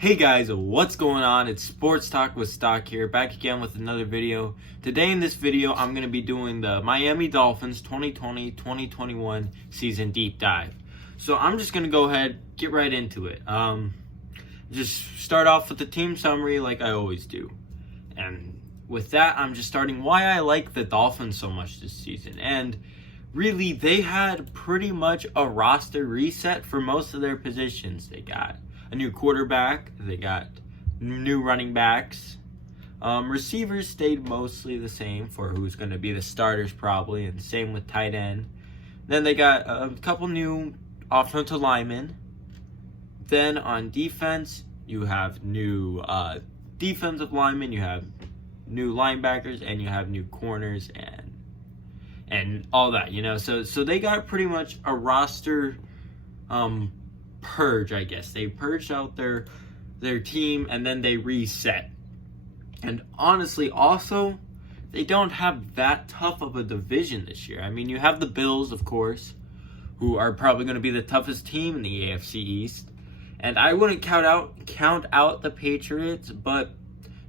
Hey guys, what's going on? It's Sports Talk with Stock here, back again with another video. Today in this video, I'm going to be doing the Miami Dolphins 2020-2021 season deep dive. So I'm just going to go ahead, get right into it. Just start off with the team summary like I always do. And with that, I'm just starting why I like the Dolphins so much this season. And really, they had pretty much a roster reset for most of their positions. They got a new quarterback, they got new running backs. Receivers stayed mostly the same for who's going to be the starters probably, and same with tight end. Then they got a couple new offensive linemen. Then on defense, you have new defensive linemen, you have new linebackers, and you have new corners and all that, you know. So they got pretty much a roster purge, I guess. They purged out their team and then they reset. And honestly, also, they don't have that tough of a division this year. I mean, you have the Bills, of course, who are probably going to be the toughest team in the AFC East. And I wouldn't count out the Patriots, but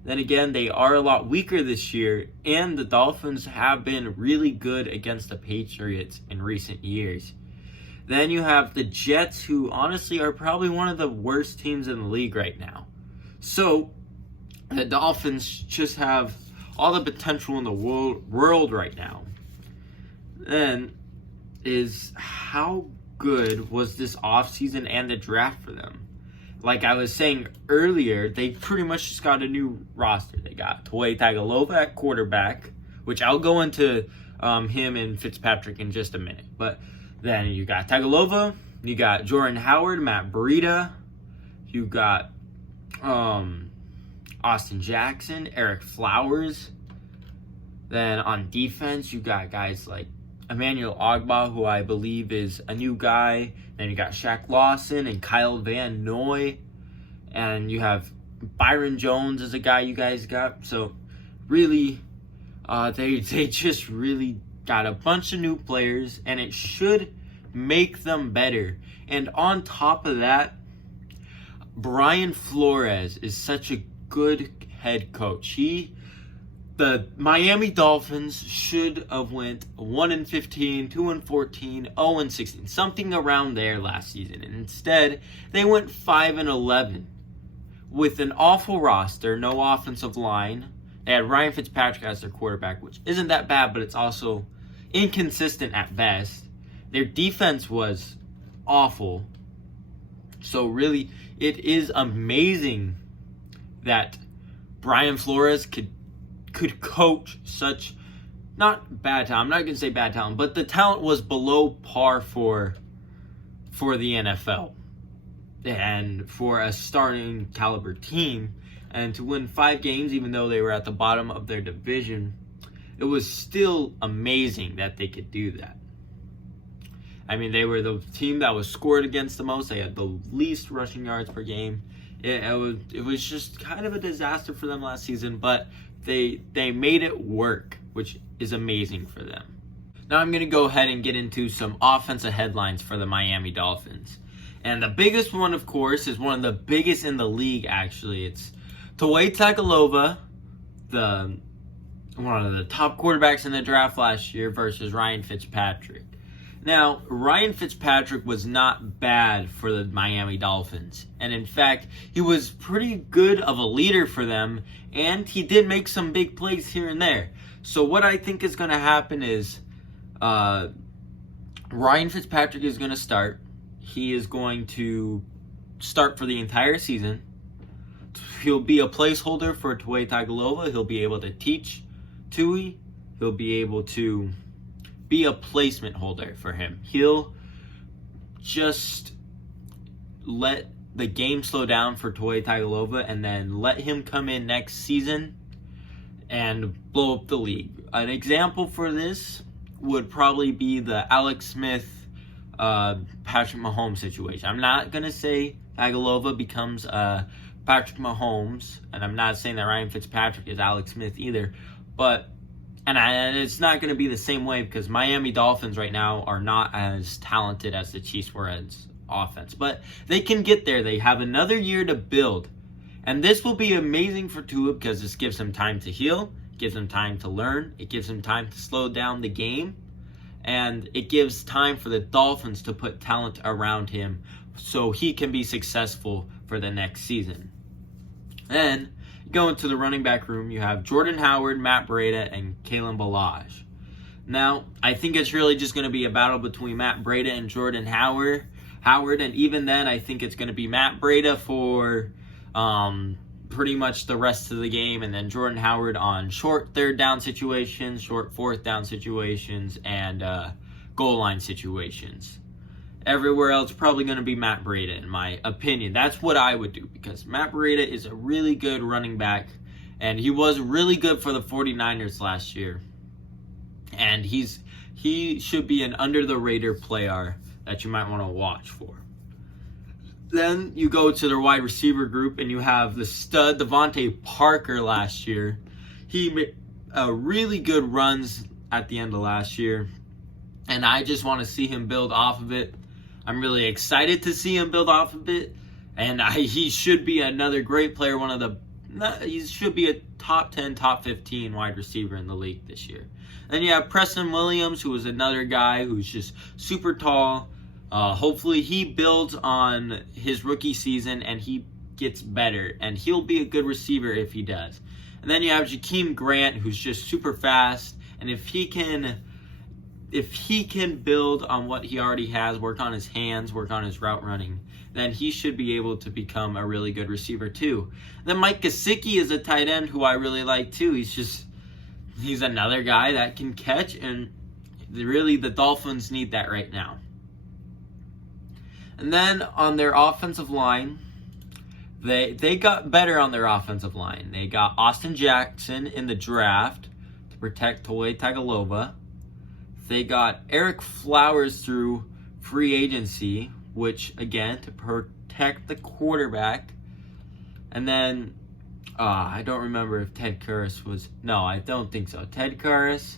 then again, they are a lot weaker this year, and the Dolphins have been really good against the Patriots in recent years. Then you have the Jets, who honestly are probably one of the worst teams in the league right now. So the Dolphins just have all the potential in the world right now. Then is how good was this offseason and the draft for them? Like I was saying earlier, they pretty much just got a new roster. They got Tua Tagovailoa at quarterback, which I'll go into him and Fitzpatrick in just a minute. But then you got Tagovailoa, you got Jordan Howard, Matt Breida, you got Austin Jackson, Eric Flowers. Then on defense, you got guys like Emmanuel Ogbah, who I believe is a new guy. Then you got Shaq Lawson and Kyle Van Noy. And you have Byron Jones as a guy you guys got. So really, they just really got a bunch of new players, and it should make them better. And on top of that, Brian Flores is such a good head coach. The Miami Dolphins should have went 1-15, 2-14, 0-16, something around there last season. And instead, they went 5-11 with an awful roster, no offensive line. They had Ryan Fitzpatrick as their quarterback, which isn't that bad, but it's also inconsistent at best. Their defense was awful. So really, it is amazing that Brian Flores could coach such, not bad talent, I'm not going to say bad talent, but the talent was below par for the NFL and for a starting caliber team. And to win 5 games, even though they were at the bottom of their division, it was still amazing that they could do that. I mean, they were the team that was scored against the most. They had the least rushing yards per game. It was just kind of a disaster for them last season, but they made it work, which is amazing for them. Now I'm going to go ahead and get into some offensive headlines for the Miami Dolphins. And the biggest one, of course, is one of the biggest in the league, actually. It's Tua Tagovailoa, one of the top quarterbacks in the draft last year, versus Ryan Fitzpatrick. Now, Ryan Fitzpatrick was not bad for the Miami Dolphins. And in fact, he was pretty good of a leader for them, and he did make some big plays here and there. So what I think is going to happen is Ryan Fitzpatrick is going to start. He is going to start for the entire season. He'll be a placeholder for Tua Tagovailoa. He'll be able to teach Tua. He'll be able to be a placement holder for him. He'll just let the game slow down for Tua Tagovailoa and then let him come in next season and blow up the league. An example for this would probably be the Alex Smith, Patrick Mahomes situation. I'm not going to say Tagovailoa becomes Patrick Mahomes, and I'm not saying that Ryan Fitzpatrick is Alex Smith either, but And it's not going to be the same way because Miami Dolphins right now are not as talented as the Chiefs were as offense. But they can get there. They have another year to build. And this will be amazing for Tua because this gives him time to heal, gives him time to learn, it gives him time to slow down the game, and it gives time for the Dolphins to put talent around him so he can be successful for the next season. Then, go into the running back room, you have Jordan Howard, Matt Breida, and Kalen Ballage. Now, I think it's really just going to be a battle between Matt Breida and Jordan Howard, and even then, I think it's going to be Matt Breida for pretty much the rest of the game, and then Jordan Howard on short third down situations, short fourth down situations, and goal line situations. Everywhere else, probably going to be Matt Breida, in my opinion. That's what I would do, because Matt Breida is a really good running back, and he was really good for the 49ers last year. And he should be an under-the-radar player that you might want to watch for. Then you go to their wide receiver group, and you have the stud Devontae Parker last year. He made really good runs at the end of last year, and I just want to see him build off of it. I'm really excited to see him build off of it, and he should be another great player. He should be a top 10, top 15 wide receiver in the league this year. Then you have Preston Williams, who is another guy who's just super tall. Hopefully he builds on his rookie season and he gets better, and he'll be a good receiver if he does. And then you have Jakeem Grant, who's just super fast, and if he can build on what he already has, work on his hands, work on his route running, then he should be able to become a really good receiver too. Then Mike Gesicki is a tight end who I really like too. He's another guy that can catch, and really the Dolphins need that right now. And then on their offensive line, they got better on their offensive line. They got Austin Jackson in the draft to protect Tua Tagovailoa. They got Eric Flowers through free agency, which, again, to protect the quarterback. And then, I don't remember if Ted Karras was... No, I don't think so. Ted Karras,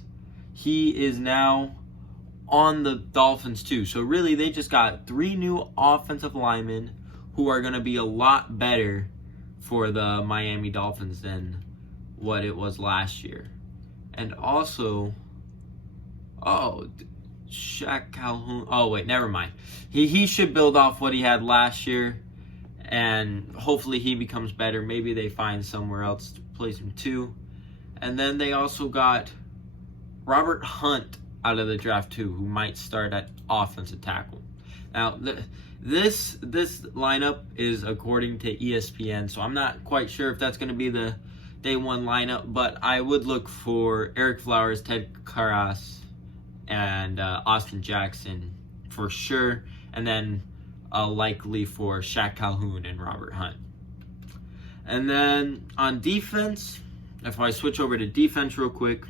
he is now on the Dolphins too. So really, they just got 3 new offensive linemen who are going to be a lot better for the Miami Dolphins than what it was last year. And also... Shaq Calhoun. Oh, wait, never mind. He should build off what he had last year, and hopefully he becomes better. Maybe they find somewhere else to place him too. And then they also got Robert Hunt out of the draft too, who might start at offensive tackle. Now, this lineup is according to ESPN, so I'm not quite sure if that's going to be the day one lineup, but I would look for Eric Flowers, Ted Karras, and Austin Jackson for sure, and then likely for Shaq Calhoun and Robert Hunt. And then on defense, if I switch over to defense real quick,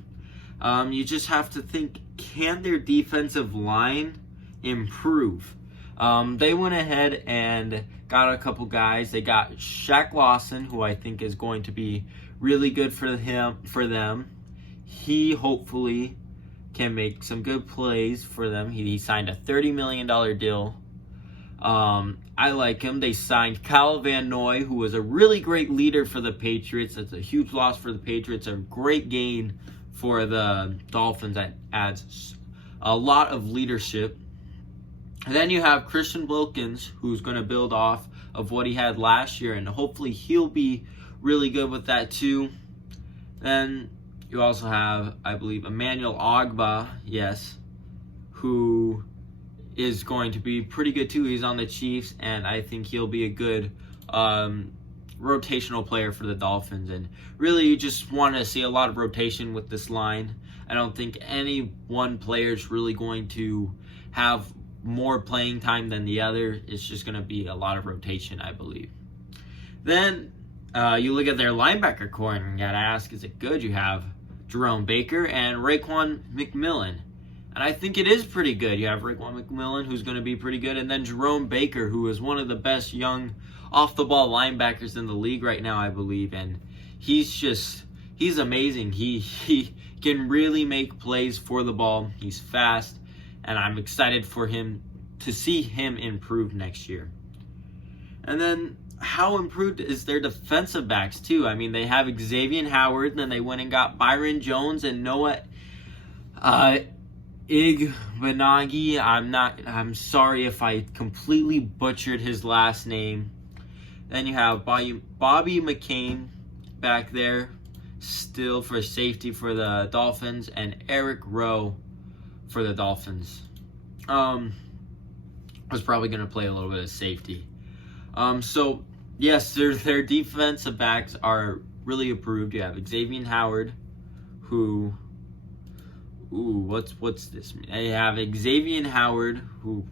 you just have to think, can their defensive line improve? They went ahead and got a couple guys. They got Shaq Lawson, who I think is going to be really good for them. He hopefully can make some good plays for them. He signed a $30 million deal. I like him. They signed Kyle Van Noy, who was a really great leader for the Patriots. That's a huge loss for the Patriots. A great gain for the Dolphins that adds a lot of leadership. And then you have Christian Wilkins, who's going to build off of what he had last year, and hopefully he'll be really good with that too. Then you also have, I believe, Emmanuel Ogbah, who is going to be pretty good too. He's on the Chiefs, and I think he'll be a good rotational player for the Dolphins. And really, you just want to see a lot of rotation with this line. I don't think any one player is really going to have more playing time than the other. It's just going to be a lot of rotation, I believe. Then you look at their linebacker core, and you got to ask, is it good? You have Jerome Baker and Raekwon McMillan. And I think it is pretty good. You have Raekwon McMillan, who's going to be pretty good, and then Jerome Baker, who is one of the best young off-the-ball linebackers in the league right now, I believe. And he's amazing. He can really make plays for the ball. He's fast, and I'm excited for him to see him improve next year. And then how improved is their defensive backs too? I mean, they have Xavier Howard, then they went and got Byron Jones and Noah Igbenogany. I'm sorry if I completely butchered his last name. Then you have Bobby McCain back there, still for safety for the Dolphins, and Eric Rowe for the Dolphins. Was probably going to play a little bit of safety. So yes, their defensive backs are really improved. You have Xavier Howard, who, what's this? I have Xavier Howard, who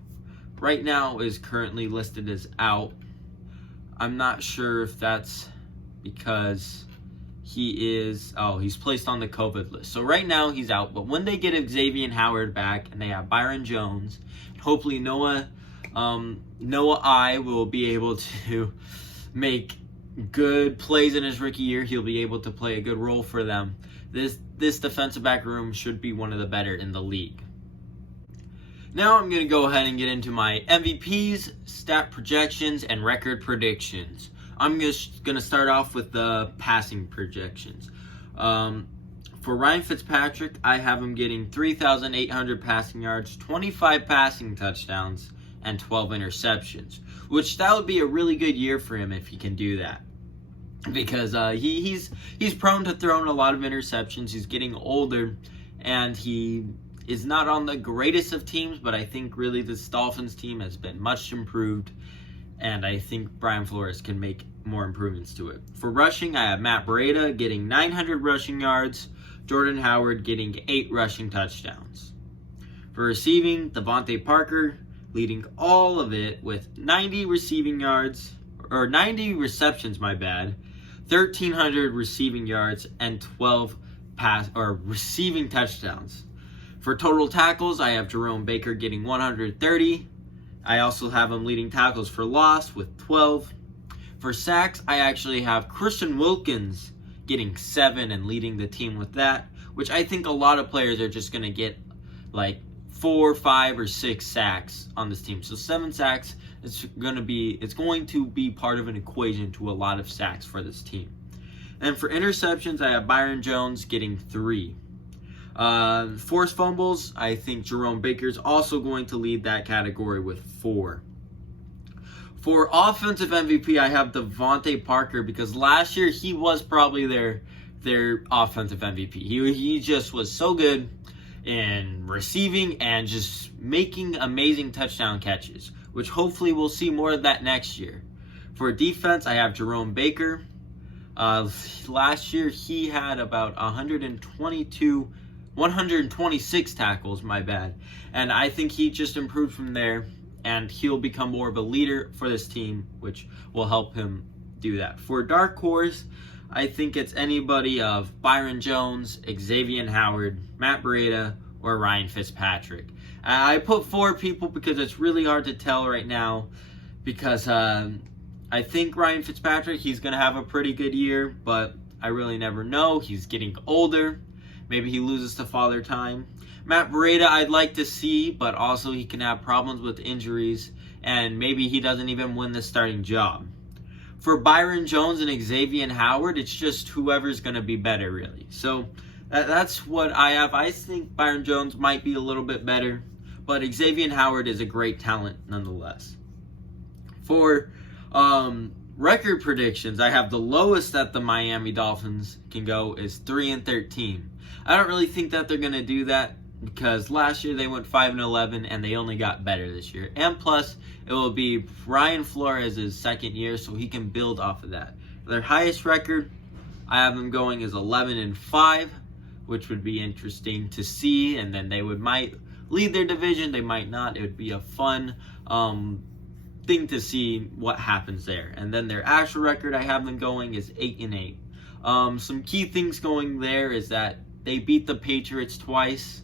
right now is currently listed as out. I'm not sure if that's because he's placed on the COVID list. So right now he's out, but when they get Xavier Howard back and they have Byron Jones, hopefully Noah I will be able to make good plays in his rookie year. He'll be able to play a good role for them. This defensive back room should be one of the better in the league. Now I'm going to go ahead and get into my MVPs, stat projections, and record predictions. I'm just going to start off with the passing projections. For Ryan Fitzpatrick, I have him getting 3,800 passing yards, 25 passing touchdowns, and 12 interceptions, which that would be a really good year for him if he can do that. Because he's prone to throwing a lot of interceptions. He's getting older, and he is not on the greatest of teams, but I think really this Dolphins team has been much improved, and I think Brian Flores can make more improvements to it. For rushing, I have Matt Breida getting 900 rushing yards, Jordan Howard getting 8 rushing touchdowns. For receiving, Devontae Parker leading all of it with 90 receiving yards, or 90 receptions, 1,300 receiving yards, and 12 receiving touchdowns. For total tackles, I have Jerome Baker getting 130. I also have him leading tackles for loss with 12. For sacks, I actually have Christian Wilkins getting 7 and leading the team with that, which I think a lot of players are just going to get like 4, 5, or 6 sacks on this team. So 7 sacks, it's going to be part of an equation to a lot of sacks for this team. And for interceptions, I have Byron Jones getting 3. Forced fumbles, I think Jerome Baker is also going to lead that category with 4. For offensive MVP, I have Devontae Parker because last year he was probably their offensive MVP. He just was so good in receiving and just making amazing touchdown catches, which hopefully we'll see more of that next year. For defense, I have Jerome Baker. Last year he had about 126 tackles, and I think he just improved from there, and he'll become more of a leader for this team, which will help him do that. For dark horse, I think it's anybody of Byron Jones, Xavier Howard, Matt Breida, or Ryan Fitzpatrick. I put 4 people because it's really hard to tell right now, because I think Ryan Fitzpatrick, he's going to have a pretty good year, but I really never know. He's getting older. Maybe he loses to father time. Matt Breida, I'd like to see, but also he can have problems with injuries, and maybe he doesn't even win the starting job. For Byron Jones and Xavier Howard, it's just whoever's going to be better, really. So that's what I have. I think Byron Jones might be a little bit better, but Xavier Howard is a great talent nonetheless. For record predictions, I have the lowest that the Miami Dolphins can go is 3-13. I don't really think that they're going to do that because last year they went 5-11 and they only got better this year. And plus, it will be Brian Flores' second year, so he can build off of that. Their highest record, I have them going as 11-5, which would be interesting to see. And then they might lead their division, they might not. It would be a fun thing to see what happens there. And then their actual record, I have them going is 8-8. Some key things going there is that they beat the Patriots twice.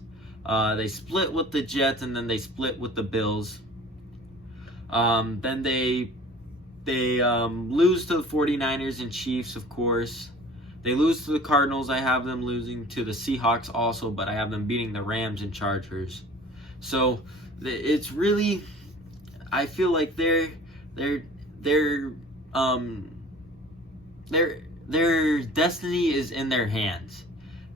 They split with the Jets, and then they split with the Bills. Then they lose to the 49ers and Chiefs, of course. They lose to the Cardinals. I have them losing to the Seahawks also, but I have them beating the Rams and Chargers. So it's really, I feel like their their destiny is in their hands.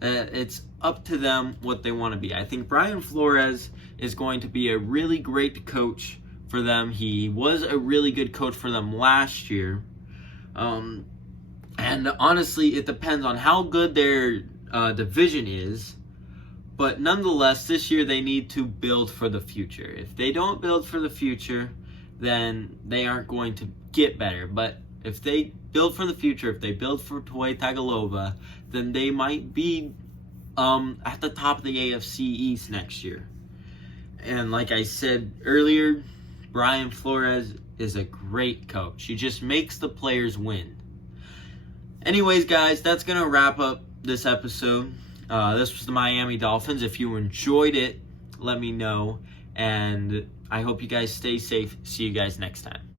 It's up to them what they want to be. I think Brian Flores is going to be a really great coach for them. He was a really good coach for them last year. And honestly, it depends on how good their division is. But nonetheless, this year they need to build for the future. If they don't build for the future, then they aren't going to get better. But if they build for the future, if they build for Tua Tagovailoa, then they might be at the top of the AFC East next year. And like I said earlier, Brian Flores is a great coach. He just makes the players win. Anyways, guys, that's going to wrap up this episode. This was the Miami Dolphins. If you enjoyed it, let me know. And I hope you guys stay safe. See you guys next time.